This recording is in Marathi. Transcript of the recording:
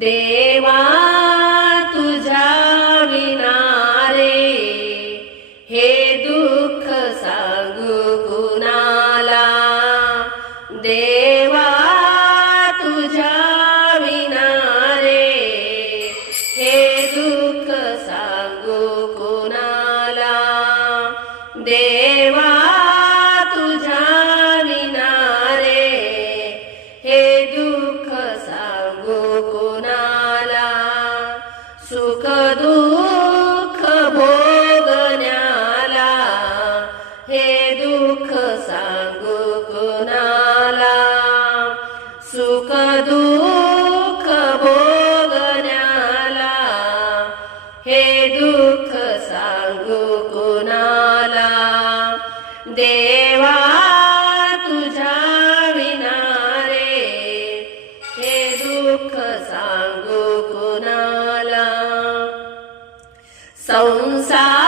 देवा तुझ्या विना रे हे दुःख सांगू कुणाला। देवा तुझ्या विना रे हे दुःख सांगू कुणाला। देवा तुझ्या विना रे हे दुःख सांगू कुणाला। सुख दुःख भोगण्याला हे दुःख सांगू कुणाला। सुख दुःख भोगण्याला हे दुःख सांगू कुणाला। देवा तुझ्या विना रे हे दुःख सांगू कुणाला। संसार